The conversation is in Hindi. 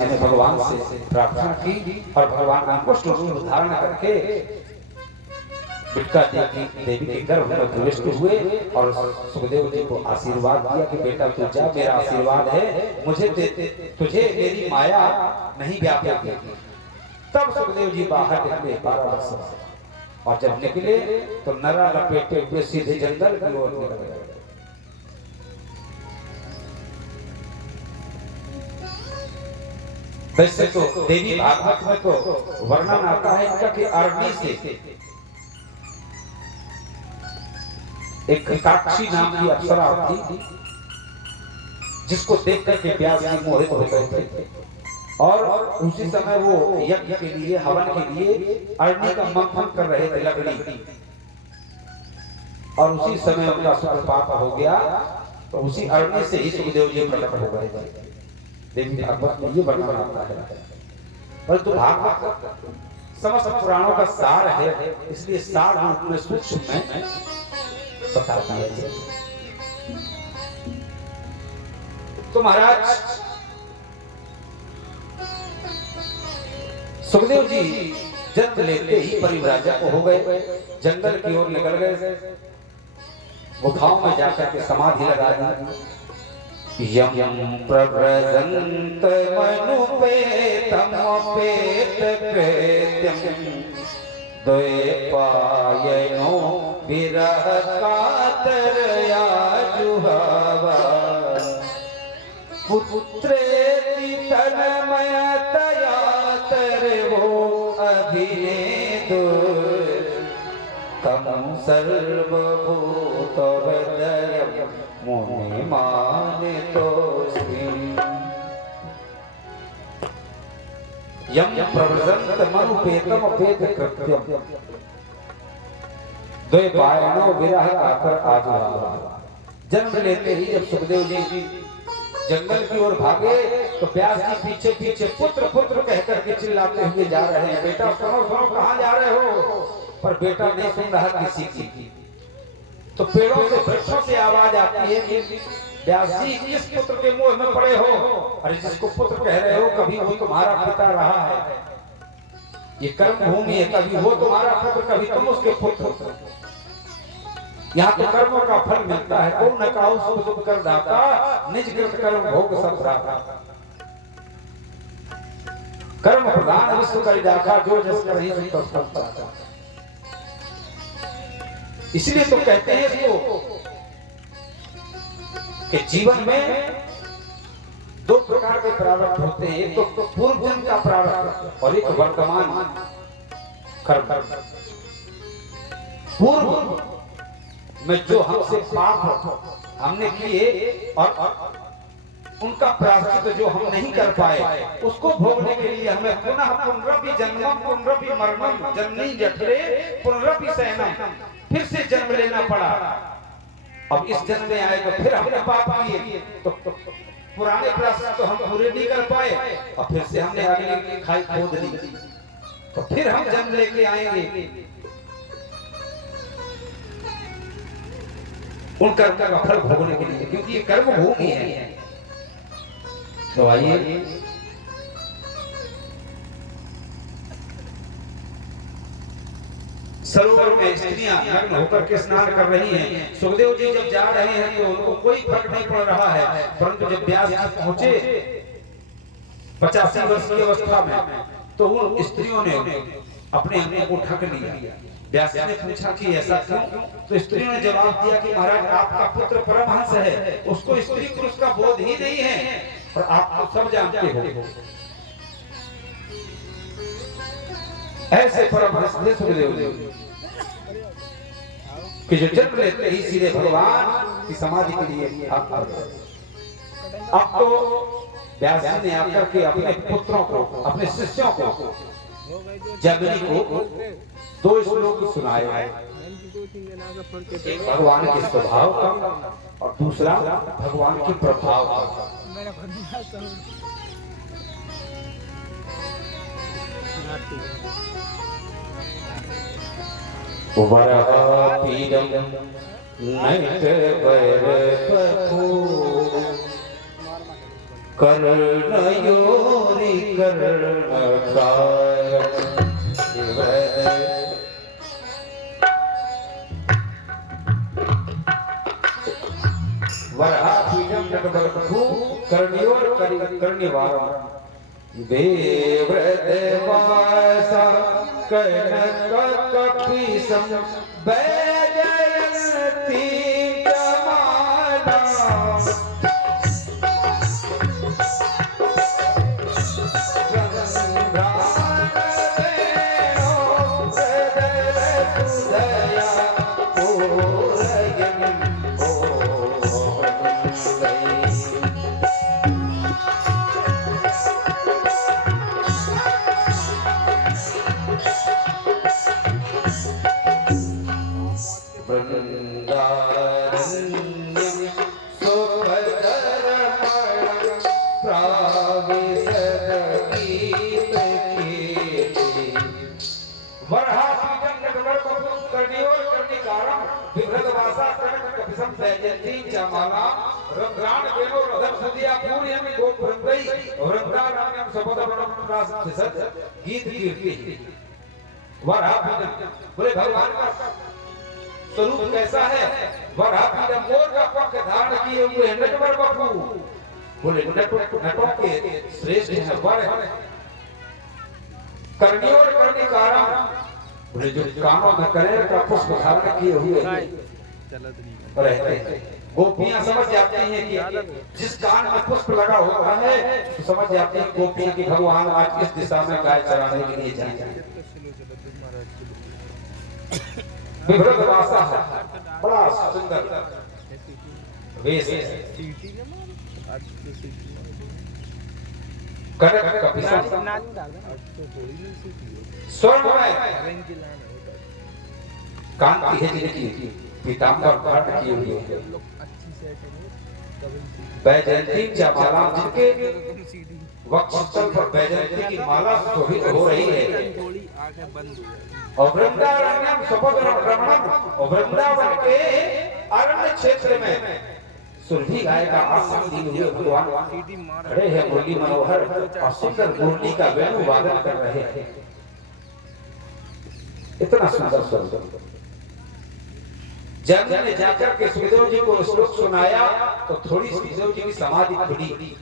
मैंने भगवान से प्रार्थना की और भगवान अंकुष्ट रूप धारण करके बिटका देवी के गर्भ में प्रविष्ट हुए और सुखदेव जी को आशीर्वाद दिया कि बेटा तू जा, मेरा आशीर्वाद है, मुझे तुझे मेरी माया नहीं व्यापेगी। तब सुखदेव जी बाहर निकले 12 वर्ष और जब निकले तो नरा लपेटे हुए सीधे जंगल की ओर निकल गए। वैसे तो देवी भागवत में तो वर्णन आता है इनका कि अरणी से एक काक्षी नाम की अप्सरा थी, जिसको देख करके व्यास जी मोहित हो गए थे और उसी समय वो यज्ञ के लिए, हवन के लिए अरणी का मंथन कर रहे थे लकड़ी, और उसी समय उनका शुक्रपात हो गया। तो उसी अरणी से ही सुखदेव जी प्रकट हो गए थे। देवी भागवत में ये वर्णन आता है, परंतु भागवत समस्त पुराणों का सार है, इसलिए सार रूप में सूक्ष्म में बता दिया। तो महाराज सुखदेव जी जन्म लेते ही परिव्राजक हो गए, जंगल की ओर निकल गए, गुफाओं में जाकर के समाधि लगा दी। यम प्रव्रजन्त मनुपेतम पेत कृत्यं द्वैपायनो विरह कातरया जुहावा पुत्रेति तन्मयतया तरवो अभिनेदु तम सर्वभूत हृदयं मुनि मानितोऽस्मि। यम प्रव्रजन्त मनुपेतम पेत कृत्यं द्वैपायनो विरह कातर आजुहावा। जन्म लेते ही जब सुखदेव जी जंगल की ओर भागे तो व्यास जी पीछे पीछे पुत्र पुत्र कहकर के चिल्लाते हुए जा रहे हैं, बेटा सुनो सुनो कहां जा रहे हो? पर बेटा नहीं सुन रहा किसी की। तो पेड़ों से, वृक्षों से आवाज आती है कि व्यास जी किस पुत्र के मोह में पड़े हो? अरे जिसको पुत्र कह रहे हो कभी वो तुम्हारा पिता रहा है, ये कर्म भूमि है, कभी वो तुम्हारा पुत्र कभी तुम उसके पुत्र। यहाँ तो कर्मों का फल मिलता है, को न काहू सुख दुख कर दाता, निज कृत कर्म भोग सब भ्राता। कर्म प्रधान विश्व कर जाखा, जो जस करहि सो तस फल पाता। इसलिए तो कहते हैं इसको कि जीवन में दो प्रकार के प्रारब्ध होते हैं, एक तो पूर्व जन्म का प्रारब्ध और एक वर्तमान कर्म। पूर्व में जो हमसे पाप हमने किए और उनका प्रायश्चित जो हम नहीं कर पाए, उसको भोगने के लिए हमें पुनः पुनरपि जन्मम पुनरपि मरणम जननी जठरे पुनरपि शयनम, फिर से जन्म लेना पड़ा। अब इस जन्म में आए तो फिर हमने पाप किए, तो पुराने प्रायश्चित तो हम पूरे नहीं कर पाए और फिर से हमने अगली खाई खोद ली, तो फिर हम जन्म लेके आएंगे उन कर्म का फल भोगने के लिए, क्योंकि ये कर्म भूमि है। तो आइए सरोवर में स्त्रियां नग्न होकर के स्नान कर रही हैं। सुखदेव जी जब जा रहे हैं तो उनको कोई फर्क नहीं पड़ रहा है, परंतु जब व्यास जी पहुंचे 85 वर्ष की अवस्था में तो उन स्त्रियों ने अपने अंगों को ढक लिया। व्यास जी ने पूछा कि ऐसा क्यों? तो स्त्रियों ने जवाब दिया कि महाराज आपका पुत्र परमहंस है, उसको स्त्री पुरुष का बोध ही नहीं है, और आप सब जानते हो ऐसे परमहंस थे सुखदेव जी कि जो जन्म लेते ही सीधे भगवान की समाधि के लिए अब तो व्यास जी ने आकर के अपने पुत्रों को, अपने शिष्यों को, जगनी को 2 श्लोक सुनाए। एक भगवान के स्वभाव का और दूसरा भगवान के प्रभाव का। वरापीडम नटवर पखो कर्णयोरी वरापीडम नटबरखु कर्णियोर कर्णिवारम देवृतवासा कनक कपीसम बैजयंती जमाला गीत कीर्ति बोले भगवान का स्वरूप कैसा है? वरापीडम मोर का पंख धारण किए हुए नटवर बपू। बोले नटों के श्रेष्ठ है वर है। कर्णियों और कर्णिकारम बोले जो कानों में कनेर का पुष्प धारण किए हुए रहते हैं। गोपियां समझ जाती हैं कि जिस कान में पुष्प लगा हुआ है तो समझ जाती हैं गोपियां कि भगवान आज इस दिशा में गाय चराने के लिए जाएंगे। विभ्रतवासा बड़ा सुंदर वेश है। कनक कपीसम स्वर्णमय कांति है जिनकी पीतांबर धारण किए हुए हैं। बैजयंती जमाला जिनके वक्षस्थल पर बैजयंती की माला शोभित हो रही है। और वृंदारण्यम स्वपदरमणम और वृंदावन के अरण्य क्षेत्र में सुरभि गाय का आसन दिए हुए भगवान खड़े हैं। मुरली मनोहर और सुंदर मुरली का वेणु वादन कर रहे हैं। इतना सुंदर सुंदर जब ने जाकर के सुखदेव जी को श्लोक सुनाया तो थोड़ी सुखदेव जी की समाधि खुली।